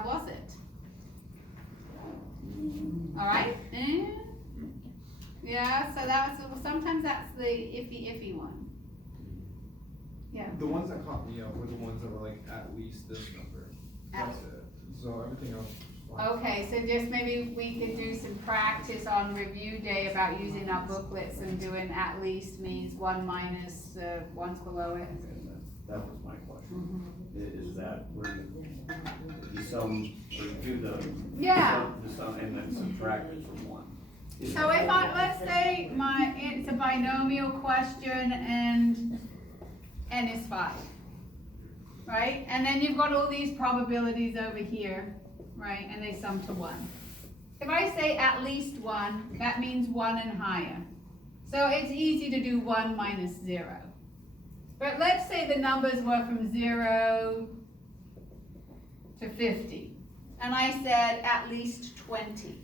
how was it? All right, yeah, so sometimes that's the iffy one. Yeah. The ones that caught me up were the ones that were like at least this number. That's it. So everything else was fine. Okay, so just maybe we could do some practice on review day about using our booklets and doing at least means 1 minus ones below it. Okay, that was my question. Is that where you sum, or you do the sum and then subtract it from 1? So if let's say it's a binomial question and n is 5, right? And then you've got all these probabilities over here, right? And they sum to 1. If I say at least 1, that means 1 and higher. So it's easy to do 1 minus 0. But let's say the numbers were from 0 to 50. And I said at least 20,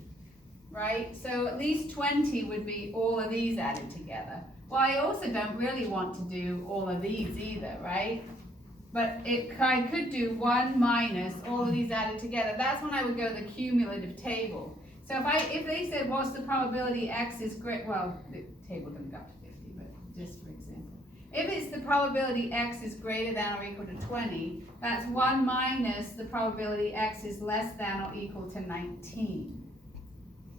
right? So at least 20 would be all of these added together. Well, I also don't really want to do all of these either, right? But I could do 1 minus all of these added together. That's when I would go to the cumulative table. So if they said, what's the probability x is great, well, the table doesn't go up to 50, but just for example. If it's the probability x is greater than or equal to 20, that's 1 minus the probability x is less than or equal to 19,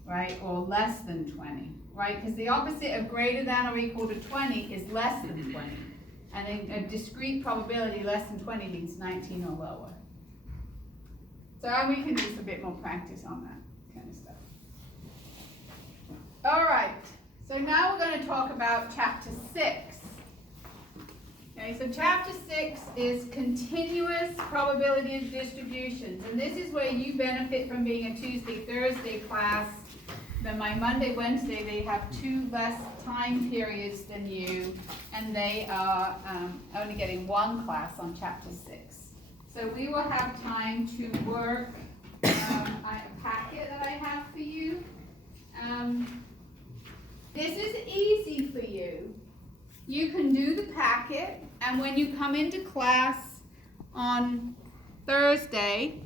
right? Or less than 20, right? Because the opposite of greater than or equal to 20 is less than 20. And a discrete probability less than 20 means 19 or lower. So we can do a bit more practice on that kind of stuff. All right, so now we're going to talk about chapter 6. Okay, so chapter 6 is continuous probability of distributions. And this is where you benefit from being a Tuesday, Thursday class. Then my Monday, Wednesday, they have 2 less time periods than you, and they are only getting 1 class on chapter 6. So we will have time to work a packet that I have for you. This is easy for you. You can do the packet, and when you come into class on Thursday,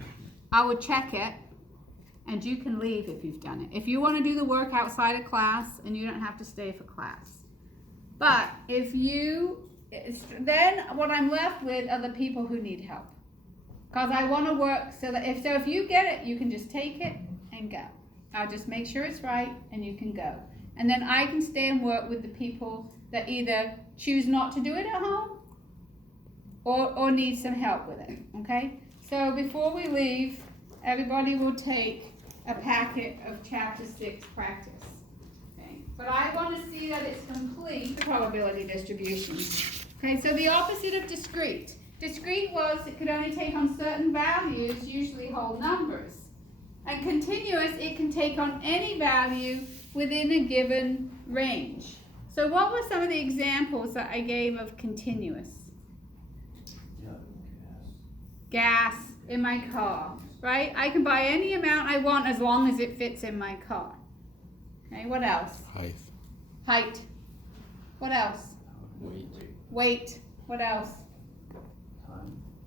I will check it. And you can leave if you've done it. If you want to do the work outside of class, and you don't have to stay for class. But then what I'm left with are the people who need help. Because I want to work so that if you get it, you can just take it and go. I'll just make sure it's right, and you can go. And then I can stay and work with the people that either choose not to do it at home or need some help with it, okay? So before we leave, everybody will take a packet of chapter 6 practice. Okay? But I want to see that it's complete, the probability distribution. Okay, so the opposite of discrete. Discrete was it could only take on certain values, usually whole numbers. And continuous, it can take on any value within a given range. So what were some of the examples that I gave of continuous? Gas in my car. Right? I can buy any amount I want as long as it fits in my car. Okay, what else? Height. What else? Weight. What else?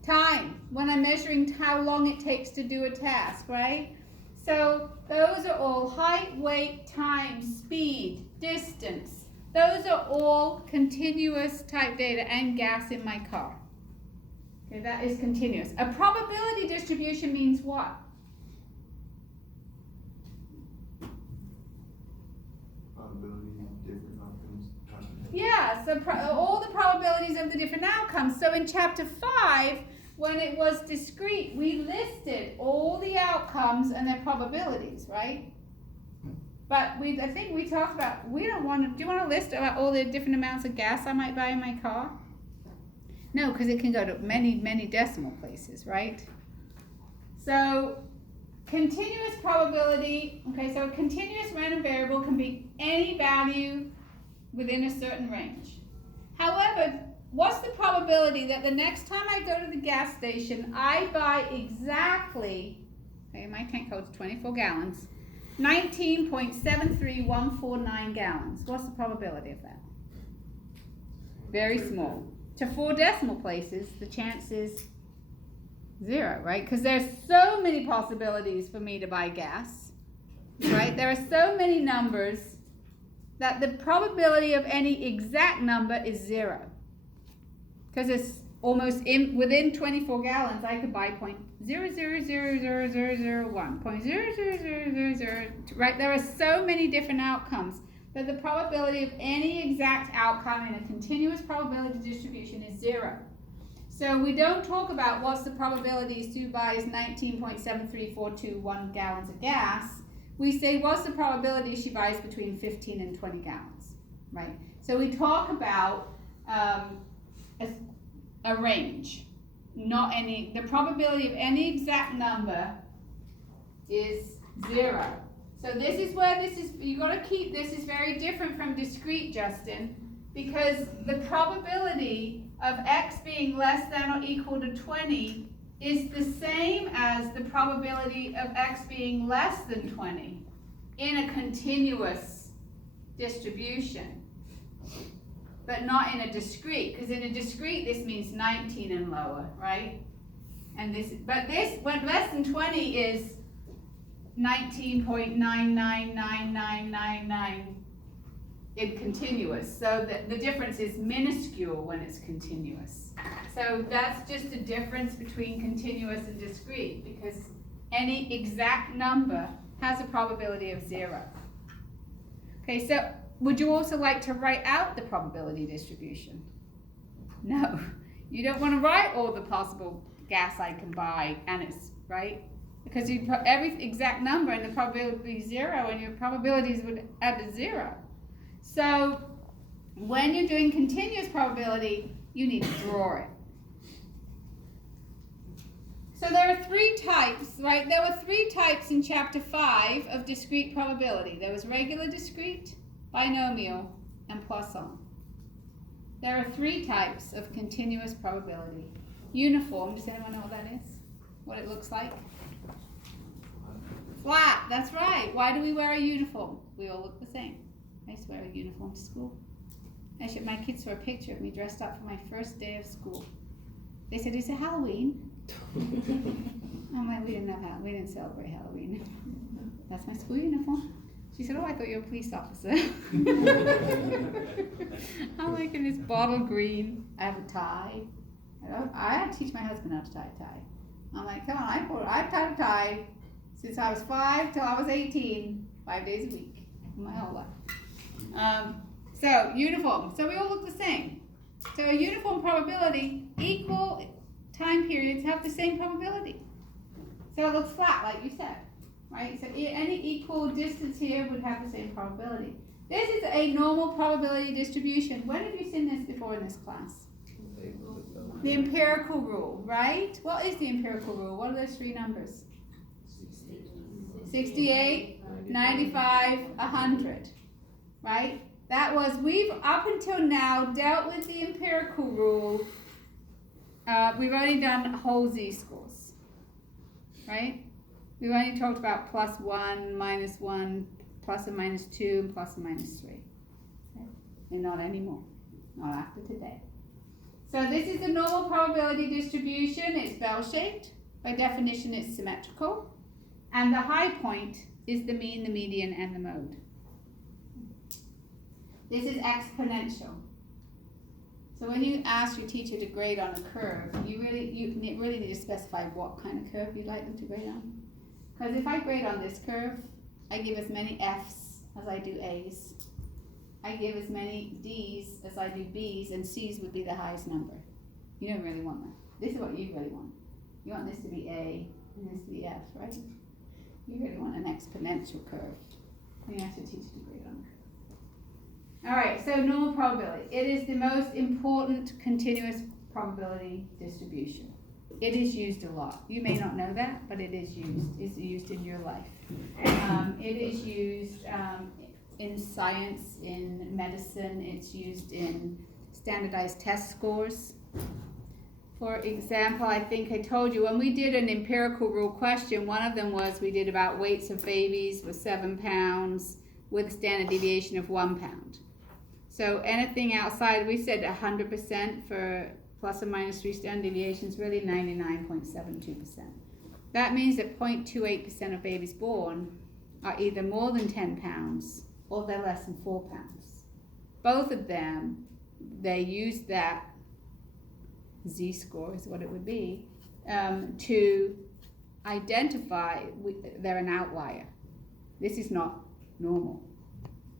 Time. When I'm measuring how long it takes to do a task, right? So those are all height, weight, time, speed, distance. Those are all continuous type data, and gas in my car. Okay, that is continuous. A probability distribution means what? Probability of different outcomes. Yeah, so all the probabilities of the different outcomes. So in chapter 5, when it was discrete, we listed all the outcomes and their probabilities, right? But I think we talked about, do you want to list about all the different amounts of gas I might buy in my car? No, because it can go to many, many decimal places, right? So continuous probability, okay, so a continuous random variable can be any value within a certain range. However, what's the probability that the next time I go to the gas station, I buy exactly, okay, my tank holds 24 gallons, 19.73149 gallons. What's the probability of that? Very small. To 4 decimal places, the chance is 0, right? Because there's so many possibilities for me to buy gas, right? There are so many numbers that the probability of any exact number is 0. Because it's almost within 24 gallons, I could buy 0.0000001, 0.00000, right? There are so many different outcomes that the probability of any exact outcome in a continuous probability distribution is 0. So we don't talk about what's the probability Sue buys 19.73421 gallons of gas. We say what's the probability she buys between 15 and 20 gallons, right? So we talk about a range, not any. The probability of any exact number is 0. So this is where you got to keep, this is very different from discrete, Justin, because the probability of x being less than or equal to 20 is the same as the probability of x being less than 20 in a continuous distribution, but not in a discrete, because in a discrete this means 19 and lower, right? And this, but this, when less than 20 is 19.999999 in continuous, so the difference is minuscule when it's continuous. So that's just a difference between continuous and discrete, because any exact number has a probability of 0. Okay, so would you also like to write out the probability distribution? No, you don't want to write all the possible gas I can buy, and it's right, because you put every exact number and the probability is 0, and your probabilities would add to 0. So when you're doing continuous probability, you need to draw it. So there are 3 types, right? There were 3 types in chapter 5 of discrete probability. There was regular discrete, binomial, and Poisson. There are 3 types of continuous probability. Uniform, does anyone know what that is? What it looks like? Flat, that's right. Why do we wear a uniform? We all look the same. I used to wear a uniform to school. My kids saw a picture of me dressed up for my first day of school. They said, "Is it Halloween?" I'm like, we didn't celebrate Halloween. That's my school uniform. She said, "Oh, I thought you were a police officer." I'm like in this bottle green. I have a tie. I had to teach my husband how to tie a tie. I'm like, come on, I've tied a tie since I was 5 till I was 18, 5 days a week, my whole life. So uniform. So we all look the same. So a uniform probability, equal time periods have the same probability. So it looks flat, like you said, right? So any equal distance here would have the same probability. This is a normal probability distribution. When have you seen this before in this class? The empirical rule, right? What is the empirical rule? What are those 3 numbers? 68, 95, 100, right? That was, we've up until now dealt with the empirical rule. We've only done whole z-scores, right? We've only talked about +1, -1, plus and minus 2, and plus and minus 3. Okay? And not anymore, not after today. So this is the normal probability distribution. It's bell-shaped. By definition, it's symmetrical. And the high point is the mean, the median, and the mode. This is exponential. So when you ask your teacher to grade on a curve, you really need to specify what kind of curve you'd like them to grade on. Because if I grade on this curve, I give as many F's as I do A's. I give as many D's as I do B's, and C's would be the highest number. You don't really want that. This is what you really want. You want this to be A and this to be F, right? You really want an exponential curve. And you ask your teacher to grade on it. All right, so normal probability. It is the most important continuous probability distribution. It is used a lot. You may not know that, but it is used. It's used in your life. It is used in science, in medicine. It's used in standardized test scores. For example, I think I told you when we did an empirical rule question, one of them was we did about weights of babies with 7 pounds with a standard deviation of 1 pound. So anything outside, we said 100% for plus or minus 3 standard deviations, really 99.72%. That means that 0.28% of babies born are either more than 10 pounds or they're less than 4 pounds. Both of them, they use that Z-score is what it would be, to identify they're an outlier. This is not normal.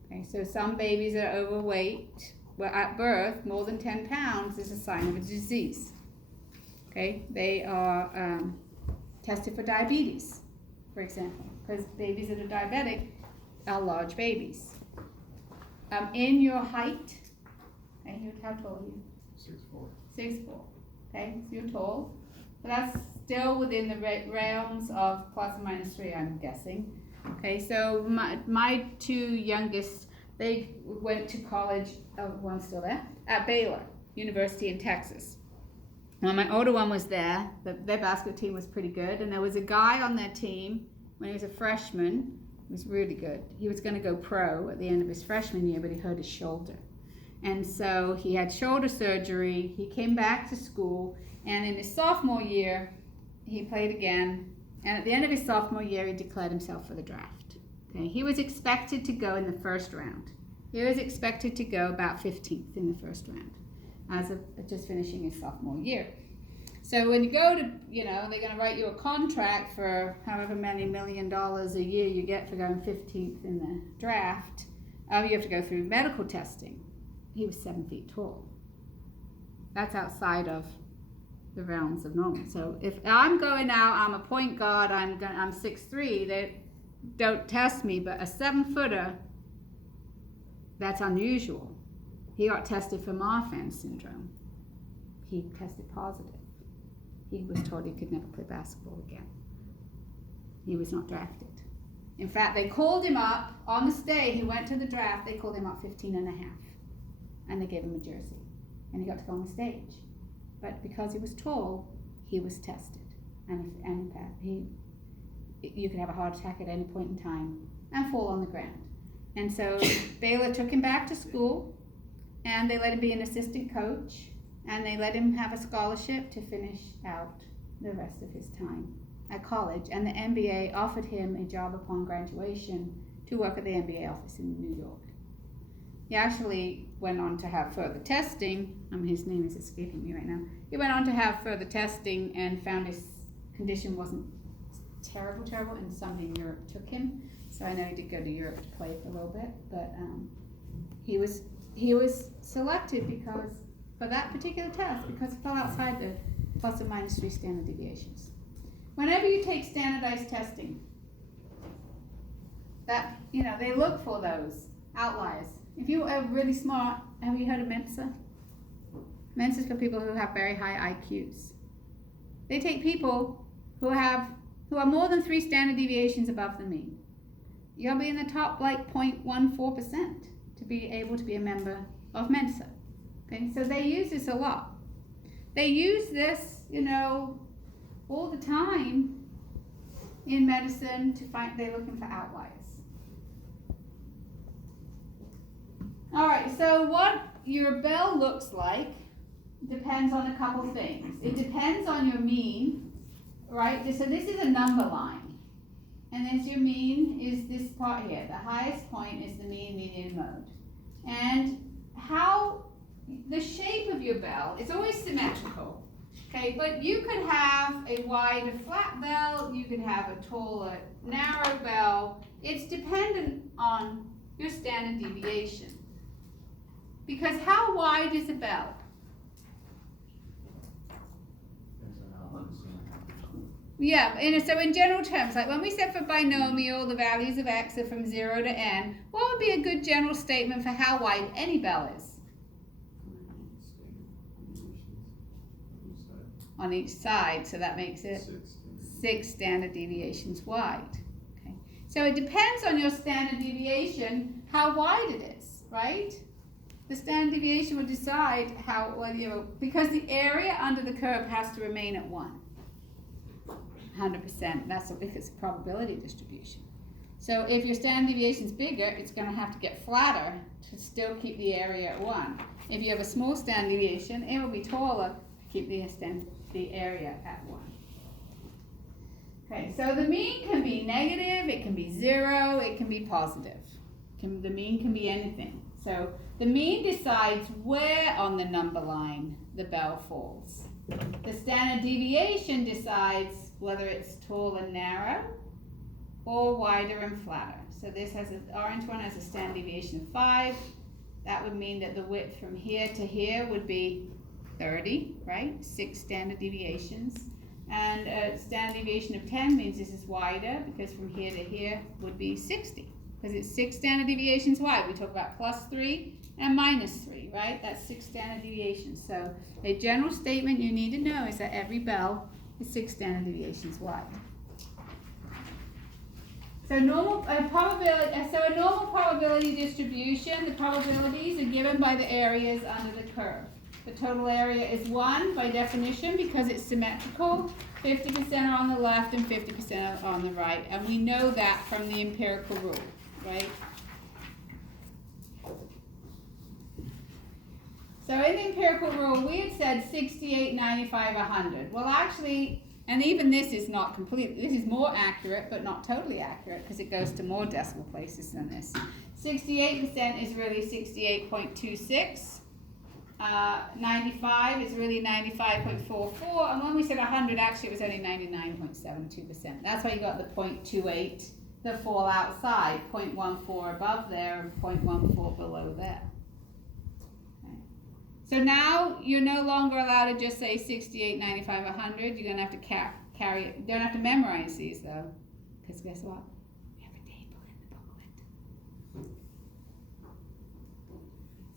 Okay, so some babies are overweight. Well, at birth, more than 10 pounds is a sign of a disease. Okay, they are tested for diabetes, for example, because babies that are diabetic are large babies. In your height, and how tall are you? 6'4". 6'4". Okay, so you're tall. But that's still within the realms of plus or minus 3, I'm guessing. Okay, so my two youngest, they went to college, one's still there, at Baylor University in Texas. Well, my older one was there. Their basketball team was pretty good, and there was a guy on their team when he was a freshman. He was really good. He was going to go pro at the end of his freshman year, but he hurt his shoulder. And so he had shoulder surgery. He came back to school, and in his sophomore year, he played again. And at the end of his sophomore year, he declared himself for the draft. Okay, he was expected to go in the first round. He was expected to go about 15th in the first round, as of just finishing his sophomore year. So when you go to, they're going to write you a contract for however many $1 million a year you get for going 15th in the draft. You have to go through medical testing. He was 7 feet tall. That's outside of the realms of normal. So if I'm going out, I'm a point guard, I'm 6'3", they don't test me, but a 7-footer, that's unusual. He got tested for Marfan syndrome. He tested positive. He was told he could never play basketball again. He was not drafted. In fact, they called him up on the day he went to the draft. They called him up 15 and a half, and they gave him a jersey, and he got to go on the stage. But because he was tall, he was tested, and in fact, you could have a heart attack at any point in time and fall on the ground. And so Baylor took him back to school, and they let him be an assistant coach, and they let him have a scholarship to finish out the rest of his time at college. And the NBA offered him a job upon graduation to work at the NBA office in New York. He actually went on to have further testing. His name is escaping me right now. He went on to have further testing and found his condition wasn't terrible, and somebody in Europe took him. So I know he did go to Europe to play for a little bit, but he was selected because for that particular test because it fell outside the plus or minus 3 standard deviations. Whenever you take standardized testing, that they look for those outliers. If you are really smart, have you heard of Mensa? Mensa is for people who have very high IQs. They take people who are more than 3 standard deviations above the mean. You'll be in the top 0.14% to be able to be a member of Mensa. Okay, so they use this a lot. They use this, all the time in medicine to find, they're looking for outliers. All right, so what your bell looks like depends on a couple things. It depends on your mean, right? So this is a number line. And then your mean is this part here. The highest point is the mean, median, mode. And the shape of your bell is always symmetrical. Okay, but you could have a wider flat bell, you could have a taller narrow bell. It's dependent on your standard deviation. Because how wide is a bell? Yeah, so in general terms, like when we said for binomial, the values of x are from 0 to n, what would be a good general statement for how wide any bell is? On each side, so that makes it 6 standard deviations wide. Okay, so it depends on your standard deviation how wide it is, right? The standard deviation will decide because the area under the curve has to remain at 1. 100%, that's if it's a probability distribution. So if your standard deviation is bigger, it's going to have to get flatter to still keep the area at 1. If you have a small standard deviation, it will be taller keep the area at 1. Okay, so the mean can be negative, it can be 0, it can be positive. The mean can be anything. So the mean decides where on the number line the bell falls. The standard deviation decides whether it's tall and narrow or wider and flatter. So this has an orange one has a standard deviation of 5. That would mean that the width from here to here would be 30, right? 6 standard deviations. And a standard deviation of 10 means this is wider, because from here to here would be 60. Because it's 6 standard deviations wide. We talk about +3 and -3, right? That's 6 standard deviations. So a general statement you need to know is that every bell is 6 standard deviations wide. So a normal probability distribution, the probabilities are given by the areas under the curve. The total area is 1 by definition because it's symmetrical. 50% are on the left and 50% are on the right. And we know that from the empirical rule, right? So in the empirical rule, we had said 68, 95, 100. Well, actually, and even this is not completely, this is more accurate, but not totally accurate because it goes to more decimal places than this. 68% is really 68.26. 95 is really 95.44, and when we said 100, actually it was only 99.72%. That's why you got the 0.28 that fall outside, 0.14 above there and 0.14 below there. Okay. So now you're no longer allowed to just say 68, 95, 100. You're going to have to carry it. You don't have to memorize these though, because guess what? We have a table in the booklet.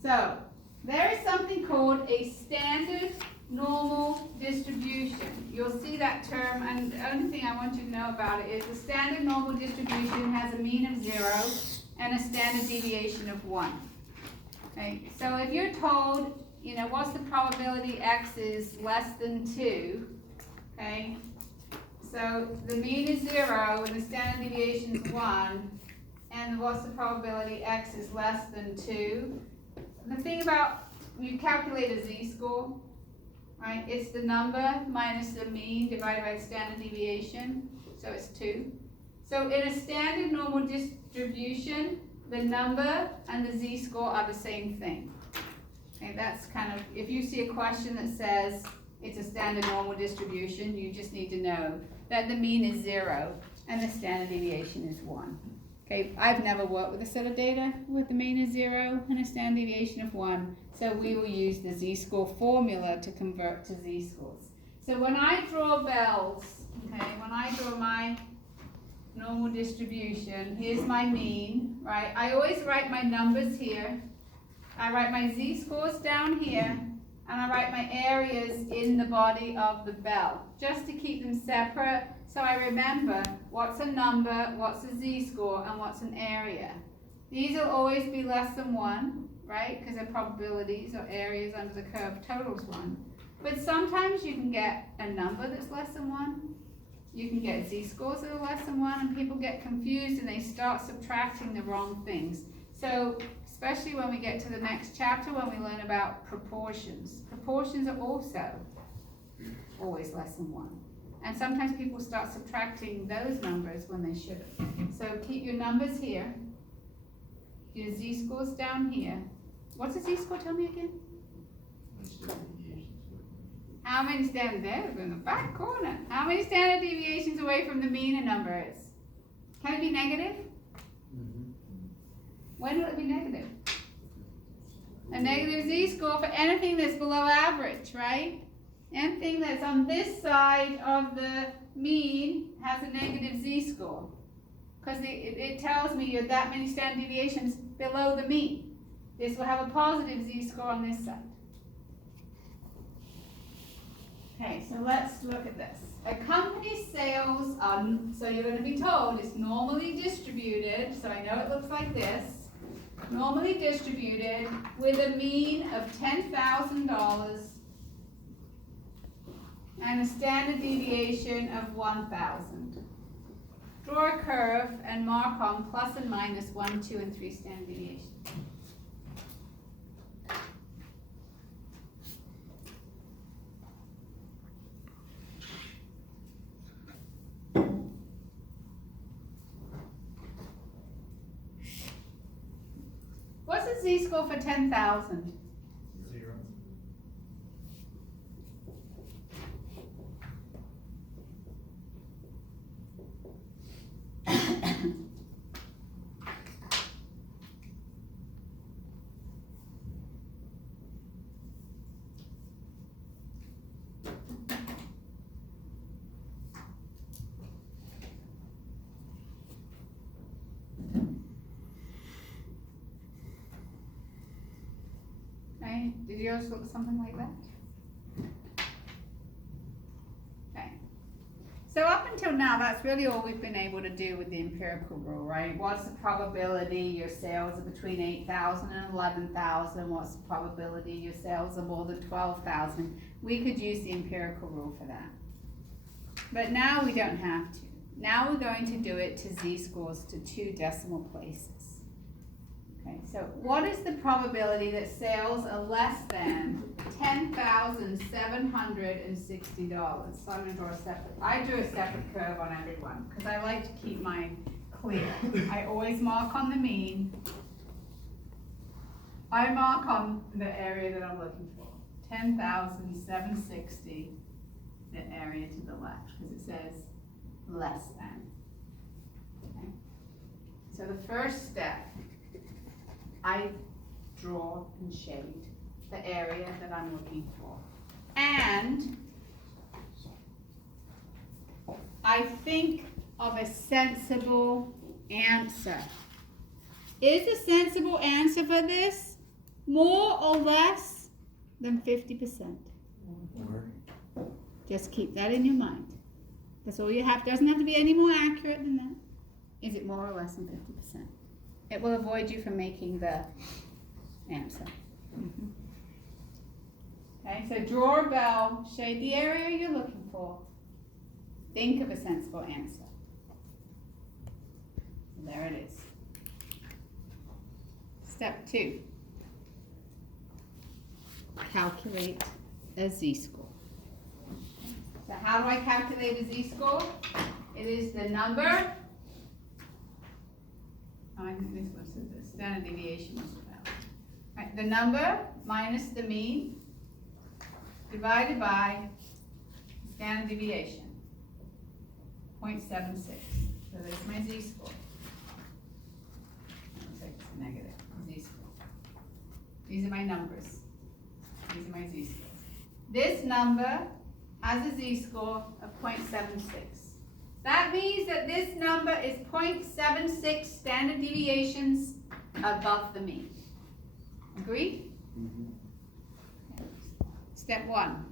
So there is something called a standard normal distribution. You'll see that term, and the only thing I want you to know about it is the standard normal distribution has a mean of 0 and a standard deviation of 1. Okay, so if you're told, you know, what's the probability x is less than 2, okay, so the mean is 0 and the standard deviation is 1, and what's the probability x is less than 2? The thing about, you calculate a z-score, right? It's the number minus the mean divided by the standard deviation, so it's 2. So in a standard normal distribution, the number and the z-score are the same thing. Okay, that's kind of, if you see a question that says it's a standard normal distribution, you just need to know that the mean is 0 and the standard deviation is 1. Okay, I've never worked with a set of data with the mean is 0 and a standard deviation of 1, so we will use the z-score formula to convert to z-scores. So when I draw bells, okay, when I draw my normal distribution, here's my mean, right? I always write my numbers here. I write my z-scores down here, and I write my areas in the body of the bell, just to keep them separate. So I remember what's a number, what's a z-score, and what's an area. These will always be less than 1, right? Because they're probabilities or areas under the curve, totals 1. But sometimes you can get a number that's less than 1. You can get z-scores that are less than 1, and people get confused and they start subtracting the wrong things. So especially when we get to the next chapter, when we learn about proportions. Proportions are also always less than 1. And sometimes people start subtracting those numbers when they shouldn't. So keep your numbers here, your z-scores down here. What's a z-score? Tell me again. How many standard deviations in the back corner? How many standard deviations away from the mean a number is? Can it be negative? When will it be negative? A negative z-score for anything that's below average, right? Anything that's on this side of the mean has a negative z-score. Because it tells me you're that many standard deviations below the mean. This will have a positive z-score on this side. Okay, so let's look at this. A company's sales are, so you're going to be told it's normally distributed, so I know it looks like this. Normally distributed with a mean of $10,000 and a standard deviation of 1,000. Draw a curve and mark on plus and minus 1, 2, and 3 standard deviations. Z-score for 10,000? 0. Okay, did yours look something like that? Okay. So up until now, that's really all we've been able to do with the empirical rule, right? What's the probability your sales are between 8,000 and 11,000? What's the probability your sales are more than 12,000? We could use the empirical rule for that. But now we don't have to. Now we're going to do it to z-scores to 2 decimal places. Okay, so what is the probability that sales are less than $10,760? So I'm going to draw a separate, I drew a separate curve on every one because I like to keep mine clear. I always mark on the mean. I mark on the area that I'm looking for. 10,760, the area to the left, because it says less than. Okay. So the first step, I draw and shade the area that I'm looking for. And I think of a sensible answer. Is a sensible answer for this more or less than 50%? Just keep that in your mind. That's all you have. Doesn't have to be any more accurate than that. Is it more or less than 50%? It will avoid you from making the answer. Okay, so draw a bell, shade the area you're looking for. Think of a sensible answer. There it is. Step 2. Calculate a z-score. So how do I calculate a z-score? It is the number. I think this was the standard deviation was about. Right, the number minus the mean divided by standard deviation, 0.76. So there's my z-score. Looks like it's a negative z-score. These are my numbers. These are my z-scores. This number has a z-score of 0.76. That means that this number is 0.76 standard deviations above the mean. Agreed? Step 1,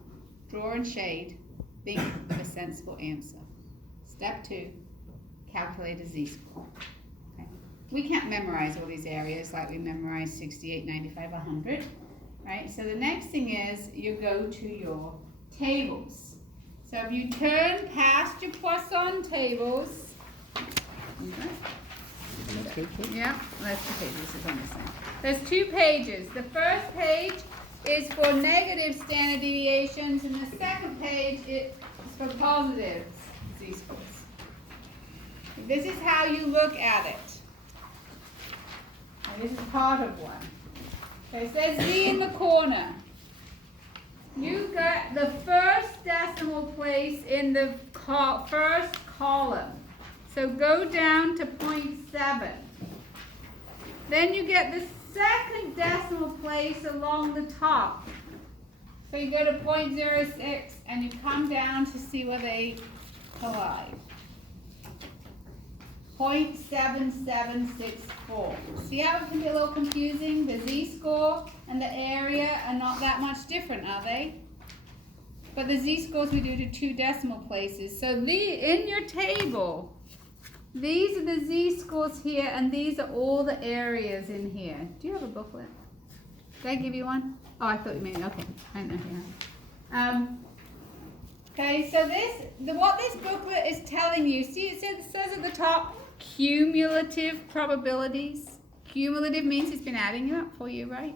draw and shade. Think of a sensible answer. Step 2, calculate a z-score. Okay. We can't memorize all these areas like we memorize 68, 95, 100. Right? So the next thing is you go to your tables. So if you turn past your Poisson tables, yeah, that's 2 pages. This is on this side. There's 2 pages. The first page is for negative standard deviations, and the second page is for positive z-scores. This is how you look at it. And this is part of one. Okay, it says Z in the corner. You get the first decimal place in the first column. So go down to 0.7. Then you get the second decimal place along the top. So you go to 0.06 and you come down to see where they collide. 0.7764. See how it can be a little confusing? The z-score and the area are not that much different, are they? But the z-scores we do to 2 decimal places. So in your table, these are the z-scores here, and these are all the areas in here. Do you have a booklet? Did I give you one? Oh, I thought you meant, okay. I don't know if you have. Okay, so what this booklet is telling you, see it says at the top, cumulative probabilities. Cumulative means it's been adding it up for you, right?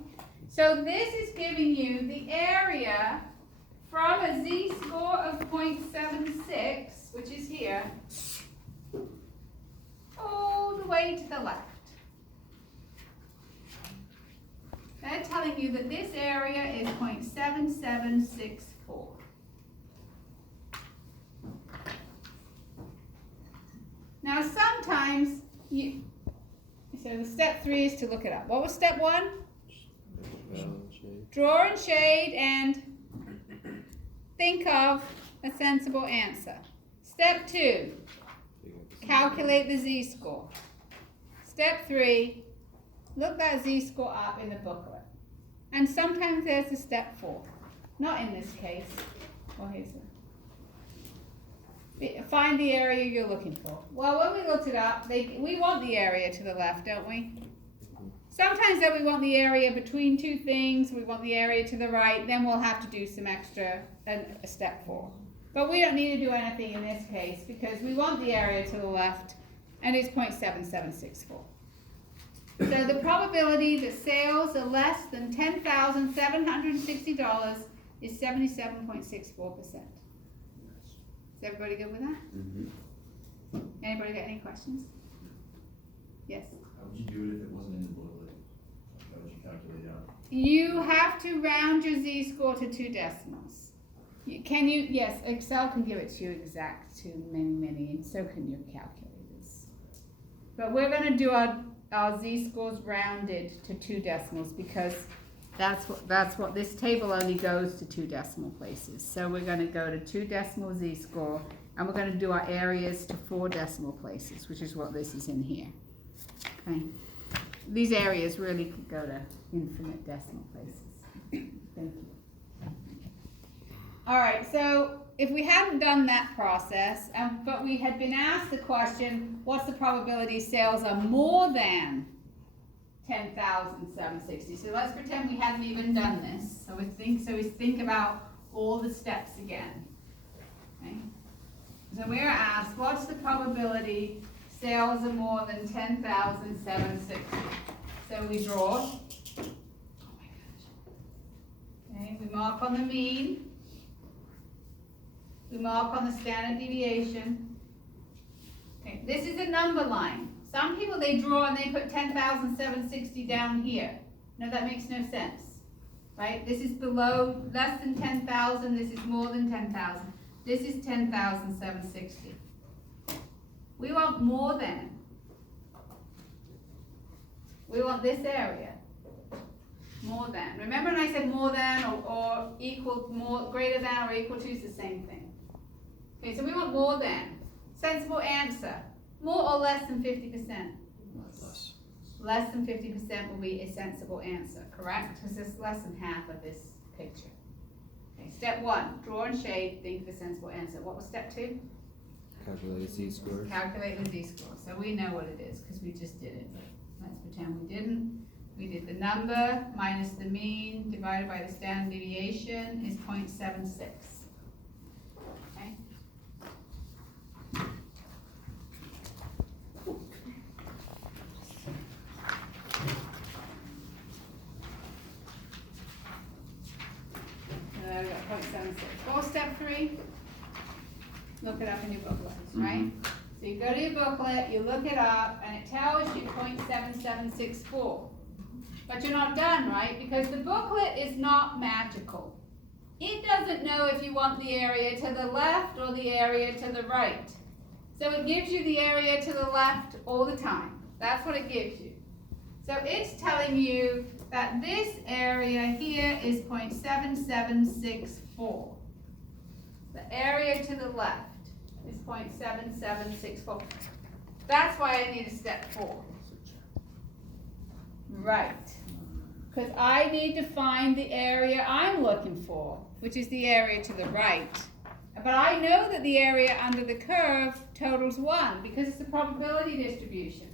So this is giving you the area from a z-score of 0.76, which is here, all the way to the left. telling you that this area is 0.7764. Now sometimes so the step 3 is to look it up. What was step 1? Draw and shade and think of a sensible answer. Step 2, calculate the z-score. Step 3, look that z-score up in the booklet. And sometimes there's a step 4. Not in this case. Well, here's it. Find the area you're looking for. Well, when we looked it up, we want the area to the left, don't we? Sometimes though we want the area between two things, we want the area to the right, then we'll have to do some extra, a step 4. But we don't need to do anything in this case because we want the area to the left and it's 0.7764. So the probability that sales are less than $10,760 is 77.64%. Is everybody good with that? Mm-hmm. Anybody got any questions? Yes? How would you do it if it wasn't in the booklet? How would you calculate it out? You have to round your z-score to 2 decimals. Yes, Excel can give it to you exact to many, and so can your calculators. But we're going to do our z-scores rounded to 2 decimals because that's what this table only goes to 2 decimal places. So we're going to go to 2 decimal z-score and we're going to do our areas to 4 decimal places, which is what this is in here. Okay. These areas really could go to infinite decimal places. Thank you. All right, so if we hadn't done that process, but we had been asked the question, what's the probability sales are more than 10,760? So let's pretend we hadn't even done this. So we think about all the steps again. Okay? So we are asked, what's the probability sales are more than 10,760? So we draw. Oh my gosh. Okay, we mark on the mean. We mark on the standard deviation. Okay, this is a number line. Some people, they draw and they put 10,760 down here. No, that makes no sense, right? This is below, less than 10,000. This is more than 10,000. This is 10,760. We want more than. We want this area. More than. Remember when I said more than or equal, more, greater than or equal to is the same thing. Okay, so we want more than. Sensible answer. More or less than 50%? Less. Less than 50% will be a sensible answer, correct? Because it's less than half of this picture. Okay, step 1, draw and shade, think of a sensible answer. What was step 2? Calculate z-score. Calculate the z-score. So we know what it is because we just did it. Let's pretend we didn't. We did the number minus the mean divided by the standard deviation is 0.76. Okay? So there we got 0.76. What was step 3? Look it up in your booklet, right? So you go to your booklet, you look it up, and it tells you 0.7764. But you're not done, right? Because the booklet is not magical. It doesn't know if you want the area to the left or the area to the right. So it gives you the area to the left all the time. That's what it gives you. So it's telling you that this area here is 0.7764. The area to the left is 0.7764. That's why I need a step 4. Right. Because I need to find the area I'm looking for, which is the area to the right. But I know that the area under the curve totals 1 because it's a probability distribution.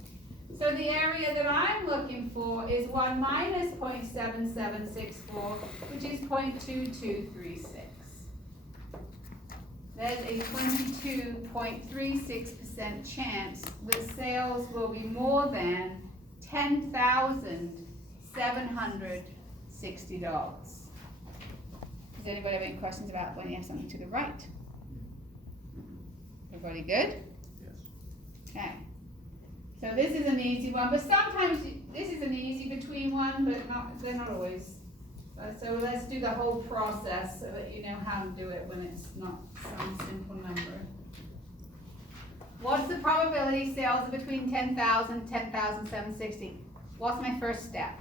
So the area that I'm looking for is 1 minus 0.7764, which is 0.2236. There's a 22.36% chance that sales will be more than $10,760. Does anybody have any questions about when you have something to the right? Everybody good? Yes. Okay. So this is an easy one, but sometimes this is an easy between one, but they're not always So let's do the whole process so that you know how to do it when it's not some simple number. What's the probability sales are between 10,000, 10,760? What's my first step?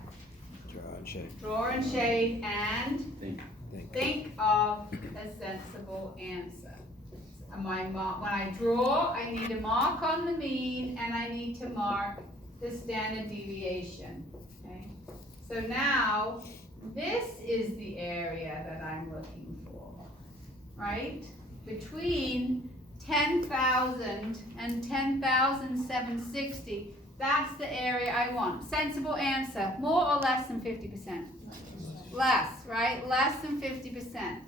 Draw and shade. Draw and shade and Think. think of a sensible answer. And when I draw, I need to mark on the mean and I need to mark the standard deviation, okay? So now, this is the area that I'm looking for, right? Between 10,000 and 10,760, that's the area I want. Sensible answer, more or less than 50%? Less, right? Less than 50%.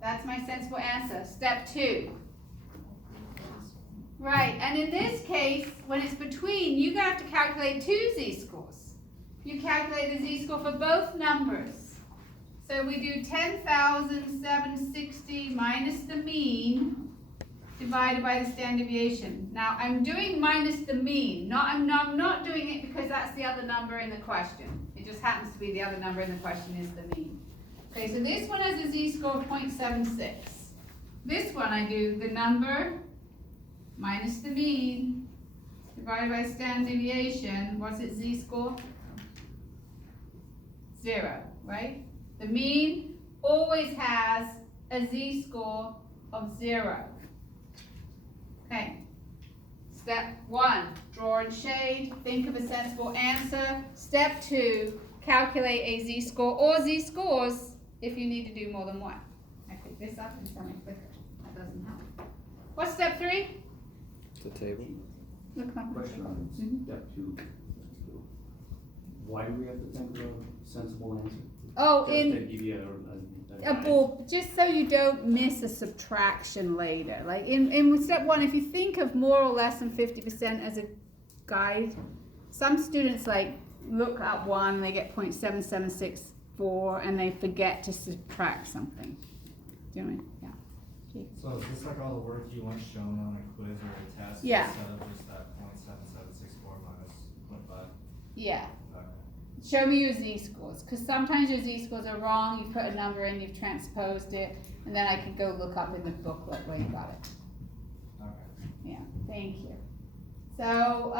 That's my sensible answer. Step 2. Right, and in this case, when it's between, you have to calculate 2 z-scores. You calculate the z-score for both numbers. So we do 10,760 minus the mean divided by the standard deviation. Now I'm doing minus the mean. I'm not doing it because that's the other number in the question. It just happens to be the other number in the question is the mean. Okay, so this one has a z-score of 0.76. This one I do the number minus the mean divided by standard deviation. What's its z-score? 0, right? The mean always has a z-score of 0. Okay. Step 1, draw and shade, think of a sensible answer. Step 2, calculate a z-score or z-scores if you need to do more than one. I pick this up and tell me quicker. That doesn't help. What's step 3? The table. Look up. Question on step 2. Why do we have to think of a sensible answer? Oh, Just in to give you a ball, just so you don't miss a subtraction later. Like in step 1, if you think of more or less than 50% as a guide, some students like look up 1, they get 0.7764 and they forget to subtract something. Do you know what I mean? Yeah. So is this like all the work you want shown on a quiz or a test? Yeah. Instead of just that 0.7764 minus 0.5? Yeah. Okay. Show me your z-scores, because sometimes your z-scores are wrong. You put a number in, you've transposed it, and then I can go look up in the booklet where you got it. Okay. Yeah, thank you. So,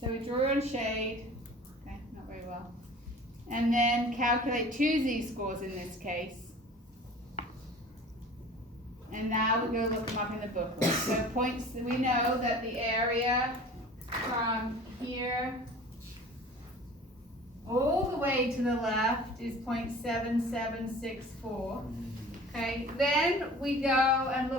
so we drew and shade. Okay, not very well. And then calculate 2 z-scores in this case. And now we go look them up in the booklet. So points, we know that the area from here all the way to the left is 0.7764. Okay, then we go and look